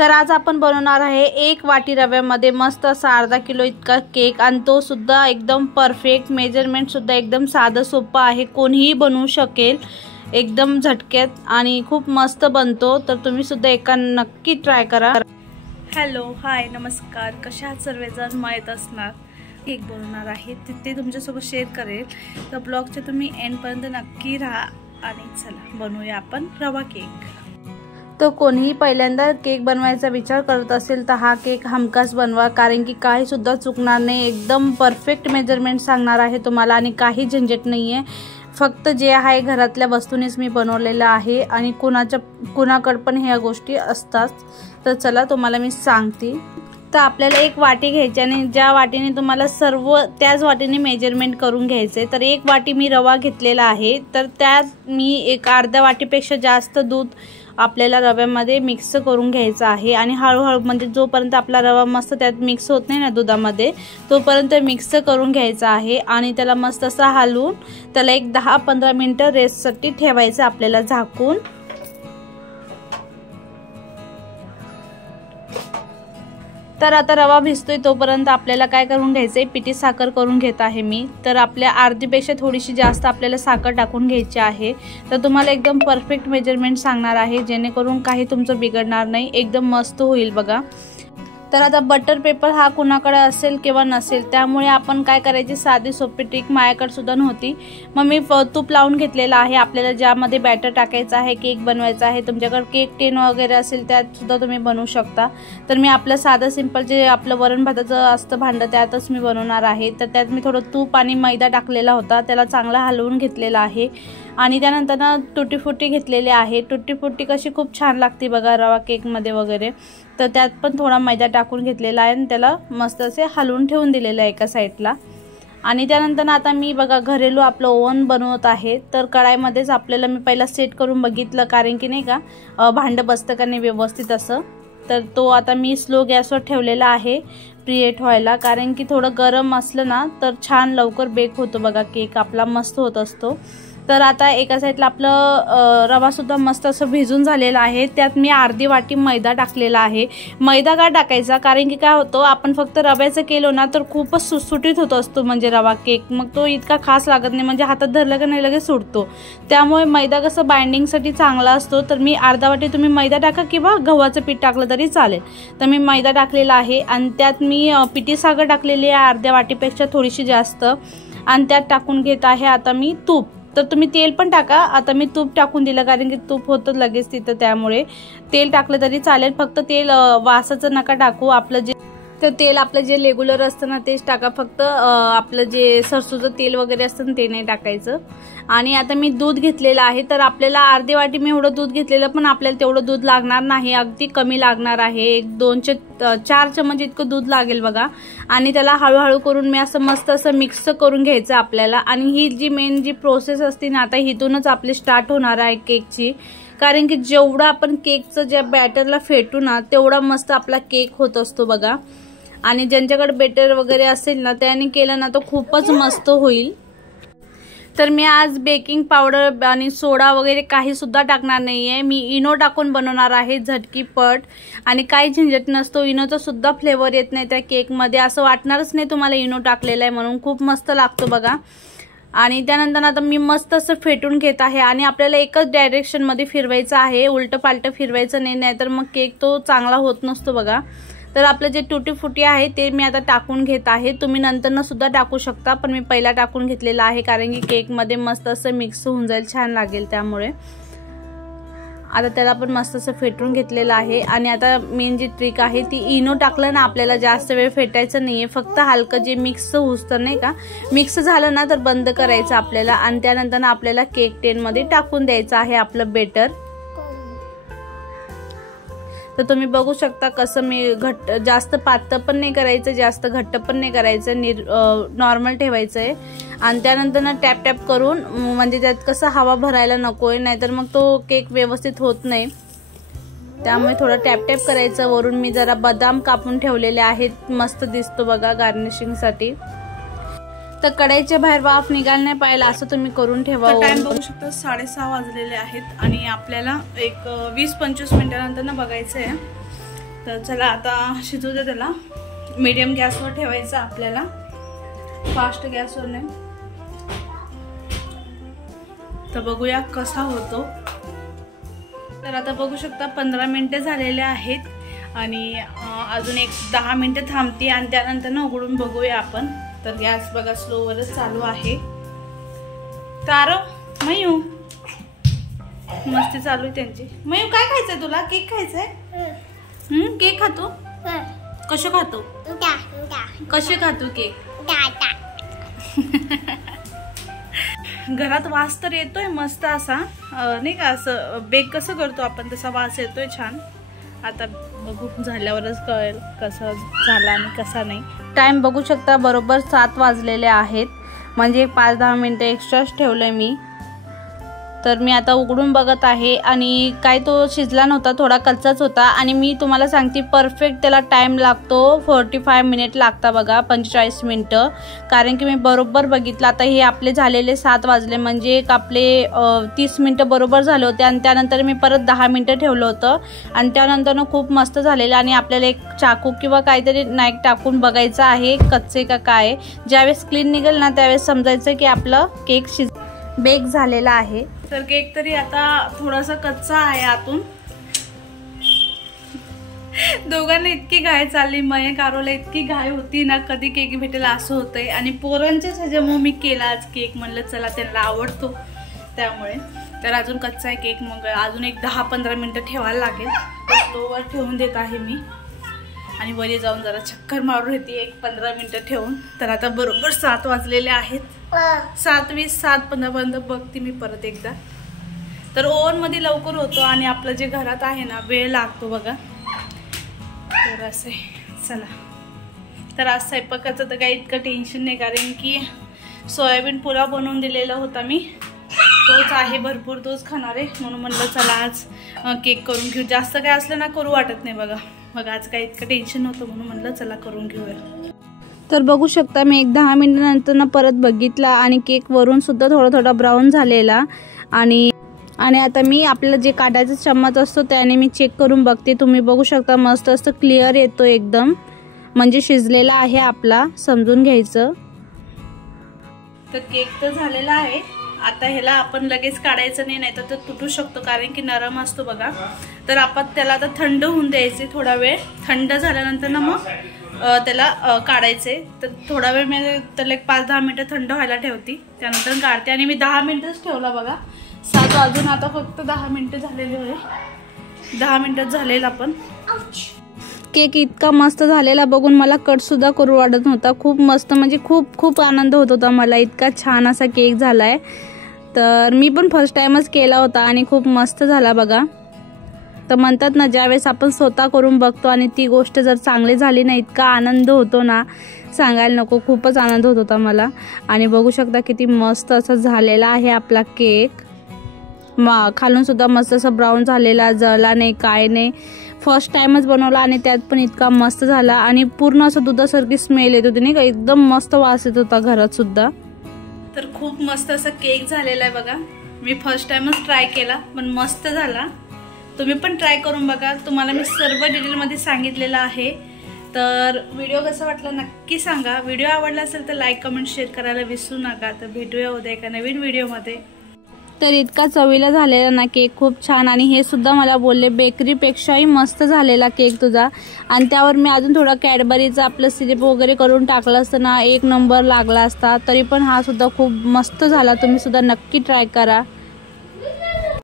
तर आज आपण बनवणार आहे 1 वाटी रव्यामध्ये मस्त असा अर्धा किलो इतका केक, आणि तो सुद्धा एकदम परफेक्ट, मेजरमेंट सुद्धा एकदम साधं सोपं आहे, कोणीही बनवू शकेल एकदम झटक्यात आणि खूप मस्त बनतो। तर तुम्ही सुद्धा एका नक्की ट्राय करा। हॅलो, हाय, नमस्कार, कशा आहात सर्वजण? माहीत असणार केक बनवणार आहे ते तुमच्यासोबत शेअर करेल, तर ब्लॉगच्या तुम्ही एंडपर्यंत नक्की राहा। आणि चला बनवूया आपण रवा केक। तो कोणीही पहिल्यांदा केक बनवायचा विचार करत असेल तर हा केक हमखास बनवा, कारण की काही सुद्धा चुकणार नाही, एकदम परफेक्ट मेजरमेंट सांगणार आहे तुम्हाला आणि काही झंझट नाही आहे। फक्त जे आहे घरातल्या वस्तूंनीच मी बनवलेलं आहे आणि कुणाकडे पण ह्या गोष्टी असतात। तर चला तुम्हाला मी सांगते। तर आपल्याला 1 वाटी घ्यायची आणि ज्या वाटीने तुम्हाला सर्व त्याच वाटीने मेजरमेंट करून घ्यायचे। तर 1 वाटी मी रवा घेतलेला आहे, तर त्यात मी एक अर्ध्या वाटीपेक्षा जास्त दूध आपल्याला रव्यामध्ये मिक्स करून घ्यायचं आहे आणि हळूहळू म्हणजे जोपर्यंत आपला रवा मस्त त्यात मिक्स होत नाही ना दुधामध्ये, तोपर्यंत मिक्स करून घ्यायचा आहे आणि त्याला मस्त असं हलवून त्याला एक 10-15 मिनिटं रेस्टसाठी ठेवायचं आपल्याला झाकून। तर आता रवा भिजतोय तोपर्यंत आपल्याला काय करून घ्यायचंय, पिठी साखर करून घेत आहे मी। तर आपल्या अर्धीपेक्षा थोडीशी जास्त आपल्याला साखर टाकून घ्यायची आहे। तर तुम्हाला एकदम परफेक्ट मेजरमेंट सांगणार आहे, जेणेकरून काही तुमचं बिघडणार नाही, एकदम मस्त होईल बघा। तर आता बटर पेपर हा कुणाकडे असेल किंवा नसेल, त्यामुळे आपण काय करायची साधी सोपी ट्रिक माझ्याकडे सुद्धा नव्हती, मग मी तूप लावून घेतलेला आहे। आपल्याला ज्यामध्ये बॅटर टाकायचं आहे, केक बनवायचा आहे, तुमच्याकडे केक टिन वगैरे असेल त्यात सुद्धा तुम्ही बनवू शकता। तर मी आपलं साधं सिंपल जे आपलं वरण भाताचं असतं भांडं त्यातच मी बनवणार आहे। तर त्यात मी थोडं तूप आणि मैदा टाकलेला होता, त्याला चांगला हलवून घेतलेला आहे आणि त्यानंतर ना टुटी फुटी घेतलेले आहे। टुटी फुटी कशी खूप छान लागते बघा रवा केकमध्ये वगैरे, तर त्यात पण थोडा मैदा टाकून घेतलेला आहे आणि त्याला मस्त असे हलवून ठेवून दिलेलं आहे एका साईडला। आणि त्यानंतर आता मी बघा घरेलू आपलं ओव्हन बनवत आहे। तर कढाईमध्येच आपल्याला मी पहिला सेट करून बघितलं, कारण की नाही का भांडं बसतं का नाही व्यवस्थित असं। तर तो आता मी स्लो गॅसवर ठेवलेला आहे प्रीहीट व्हायला, कारण की थोडं गरम असलं ना तर छान लवकर बेक होतो बघा, केक आपला मस्त होत असतो। तर आता एका साईडला आपलं रवा सुद्धा मस्त असं भिजून झालेला आहे, त्यात मी अर्धी वाटी मैदा टाकलेला आहे। मैदा का टाकायचा, कारण की काय होतं आपण फक्त रव्याचं केलो ना तर खूपच सुटसुटीत होत असतो म्हणजे रवा केक, मग तो इतका खास लागत नाही, म्हणजे हातात धरलं का नाही लगेच सुटतो। त्यामुळे मैदा कसं बाइंडिंगसाठी चांगला असतो। तर मी अर्धा वाटी तुम्ही मैदा टाका किंवा गव्हाचं पीठ टाकलं तरी चालेल। तर मी मैदा टाकलेला आहे आणि त्यात मी पिठी साखर टाकलेली आहे अर्ध्या वाटीपेक्षा थोडीशी जास्त, आणि त्यात टाकून घेत आहे आता मी तूप। तर तुम्ही तेल पण टाका, आता मी तूप टाकून दिलं कारण की तूप होतं लगेच तिथं, त्यामुळे तेल टाकलं तरी चालेल, फक्त तेल वासाचं नका टाकू। आपलं जे तर तेल आपलं जे रेग्युलर असतं ना तेच टाका, फक्त आपलं जे सरसूचं तेल वगैरे असतं ना ते नाही टाकायचं। आणि आता मी दूध घेतलेलं आहे, तर आपल्याला अर्धी वाटी मी एवढं दूध घेतलेलं, पण आपल्याला तेवढं दूध लागणार नाही, अगदी कमी लागणार आहे, 4 चमच इतकं दूध लागेल बघा। आणि त्याला हळूहळू करून मी असं मस्त असं मिक्स करून घ्यायचं आपल्याला। आणि ही जी मेन जी प्रोसेस असते ना आता हिथूनच आपली स्टार्ट होणार आहे केकची, कारण की जेवढं आपण केकचं ज्या बॅटरला फेटू ना तेवढा मस्त आपला केक होत असतो बघा। आणि ज्यांच्याकडे बॅटर वगैरे असेल ना त्याने केलं ना तर खूपच मस्त होईल। तर मी आज बेकिंग पावडर आणि सोडा वगैरे काही सुद्धा टाकणार नाहीये, मी इनो टाकून बनवणार आहे झटकीपट, आणि काही झंझट नसतो, इनोचा सुद्धा फ्लेवर येत नाही त्या केकमध्ये, असं वाटणारच नाही तुम्हाला इनो टाकलेला आहे म्हणून, खूप मस्त लागतो बघा। आणि त्यानंतर आता मी मस्त असं फेटून घेत आहे आणि आपल्याला एकच डायरेक्शनमध्ये फिरवायचं आहे, उलटं पालटं फिरवायचं नाही, नाहीतर मग केक तो चांगला होत नसतो बघा। तर आपलं जे टुटी फुटी आहे ते मी आता टाकून घेत आहे, तुम्ही नंतरनं सुद्धा टाकू शकता, पण मी पहिला टाकून घेतलेला आहे कारण की केकमध्ये मस्त असं मिक्स होऊन जाईल, छान लागेल, त्यामुळे आता त्याला पण मस्त असं फेटून घेतलेलं आहे। आणि आता मेन जी ट्रिक आहे ती इनो टाकलं ना आपल्याला जास्त वेळ फेटायचं नाहीये, फक्त हलकं जे मिक्स होतं नाही का, मिक्स झालं ना तर बंद करायचं आपल्याला, आणि त्यानंतर आपल्याला केक टिनमध्ये टाकून द्यायचं आहे आपलं बेटर। तर तुम्ही बघू शकता कसं मी जास्त पातळ पण नाही करायचं, जास्त घट्ट पण नाही करायचं, नॉर्मल ठेवायचं आहे। आणि त्यानंतर ना टॅप टॅप करून, म्हणजे त्यात कसं हवा भरायला नकोय, नाहीतर मग तो केक व्यवस्थित होत नाही, त्यामुळे थोडं टॅप टॅप करायचं। वरून मी जरा बदाम कापून ठेवलेले आहेत, मस्त दिसतो बघा गार्निशिंगसाठी। तर कढईच्या बाहेर वाफ निघाल नाही पाहिजे असं तुम्ही करून ठेवा। टाइम बघू शकता 6:30 वाजलेले आहेत आणि आपल्याला एक 20-25 मिनिटानंतर ना बघायचं आहे तर चला आता शिजू दे त्याला. मीडियम गॅसवर ठेवायचं आपल्याला, फास्ट गॅसवर नाही. तर बघूया कसा होतो. तर आता बघू शकता 15 मिनिटे झालेले आहेत आणि अजून एक 10 मिनिटे थांबते आणि त्यानंतर ना उघडून बघूया आपण. तर गॅस बघा स्लोवरच चालू आहे. तारो मयू मस्ती चालू आहे त्यांची. मयू काय खायचंय तुला? केक खायचंय? केक खातो? कसं खातो? कसे खातो केक? घरात वास तर येतोय मस्त असा, नाही का, असं बेक कसं करतो आपण तसा वास येतोय छान. आता बघू झाल्यावरच कळेल कसं झाला आणि कसा नाही. टाइम बघू शकता बरोबर 7 वाजलेले आहेत, म्हणजे 5-10 मिनिटं एक्स्ट्राच ठेवलंय मी. तर मी आता उघडून बघत आहे आणि काय तो शिजला नव्हता, थोडा कच्चाच होता. आणि मी तुम्हाला सांगते परफेक्ट त्याला टाइम लागतो 45 मिनिट लागता बघा, 45 मिनिटं. कारण की मी बरोबर बघितलं. आता हे आपले झालेले 7 वाजले, म्हणजे एक आपले 30 मिनिटं बरोबर झाले होते. आणि त्यानंतर मी परत 10 मिनिटं ठेवलं होतं आणि त्यानंतर खूप मस्त झालेलं. आणि आपल्याला एक चाकू किंवा काहीतरी नाईक टाकून बघायचं आहे कच्चे का काय. ज्यावेळेस क्लीन निघेल ना त्यावेळेस समजायचं की आपलं केक बेक झालेला आहे. तर केक तरी आता थोडासा कच्चा आहे आतून. दोघांना इतकी घाय चालली, मयंक आरोला इतकी घाय होती ना, कधी केक भेटेल असं होतंय. आणि पोरांच्याच ह्याच्यामुळे मी केला आज केक, म्हणलं चला त्यांना आवडतो त्यामुळे. तर अजून कच्चा आहे केक, मग अजून एक 10-15 मिनिटं ठेवायला लागेल. स्लोवर ठेवून देत आहे मी आणि वरी जाऊन जरा चक्कर मारून येते एक 15 मिनिटं ठेवून. तर आता बरोबर 7 वाजलेले आहेत. 7:20 7:15 पर्यंत बघते मी परत एकदा. तर ओव्हन मध्ये लवकर होतो आणि आपलं जे घरात आहे ना वेळ लागतो बघा. तर असं चला. तर आज स्वयंपाकाचं तर काही इतकं टेन्शन नाही, कारण की सोयाबीन पुलाव बनवून दिलेला होता मी, तोच आहे भरपूर, तोच खाणार आहे. म्हणून म्हणलं चला आज केक करून घेऊ. जास्त काय असलं ना करू वाटत नाही बघा. आज काय इतकं टेन्शन नव्हतं म्हणून म्हणलं चला करून घेऊया. तर बघू शकता मी एक 10 मिनिटानंतर ना परत बघितला आणि केक वरून सुद्धा थोडा ब्राऊन झालेला. आणि आता मी आपल्याला जे काढायचा चम्मच असतो त्याने मी चेक करून बघते. तुम्ही बघू शकता मस्त असं क्लिअर येतो एकदम, म्हणजे शिजलेला आहे आपला, समजून घ्यायचं. तर केक तर झालेला आहे. आता ह्याला आपण लगेच काढायचं नाही तर तुटू शकतो, कारण की नरम असतो बघा. तर आपण त्याला आता थंड होऊन द्यायचे थोडा वेळ. थंड झाल्यानंतर ना मग त्याला काढायचे. तर थोडा वेळ मी त्याला एक 5-10 मिनिटं थंड व्हायला ठेवते, त्यानंतर काढते. आणि मी 10 मिनिटच ठेवला बघा. 7 वाजून आता फक्त 10 मिनिटं झालेली आहे. 10 मिनिटच झालेलं आपण. केक इतका मस्त झालेला बघून मला कट सुद्धा करू वाटत नव्हता. खूप मस्त, म्हणजे खूप आनंद होत होता मला. इतका छान असा केक झालाय. तर मी पण फर्स्ट टाइमच केला होता आणि खूप मस्त झाला बघा. तर म्हणतात ना ज्यावेळेस आपण स्वतः करून बघतो आणि ती गोष्ट जर चांगली झाली ना, इतका आनंद होतो ना सांगायला नको. खूपच आनंद होत होता मला. आणि बघू शकता किती मस्त असं झालेला आहे आपला केक. खालून सुद्धा मस्त असं ब्राऊन झालेला, जळला नाही काय नाही. फर्स्ट टाइमच बनवला आणि त्यात पण इतका मस्त झाला. आणि पूर्ण असं दुधासारखी स्मेल येत होती नाही का, एकदम मस्त वास येत होता घरात सुद्धा. तर खूप मस्त असा केक झालेला आहे बघा. मी फर्स्ट टाइमच ट्राय केला पण मस्त झाला. तुम्ही पण ट्राय करून बघा. तुम्हाला मी सर्व डिटेलमध्ये सांगितलेलं आहे. तर व्हिडिओ कसा वाटला नक्की सांगा. व्हिडिओ आवडला असेल तर लाईक कमेंट शेअर करायला विसरू नका. तर भेटूया उद्या एका नवीन व्हिडिओमध्ये. तर इतका चवीला झालेला ना केक, खूप छान. आणि हे सुद्धा मला बोलले बेकरीपेक्षाही मस्त झालेला केक तुझा. आणि त्यावर मी अजून थोडा कॅडबरीचा आपलं सिरप वगैरे करून टाकलं असतं ना, 1 नंबर लागला असता. तरी पण हा सुद्धा खूप मस्त झाला. तुम्ही सुद्धा नक्की ट्राय करा.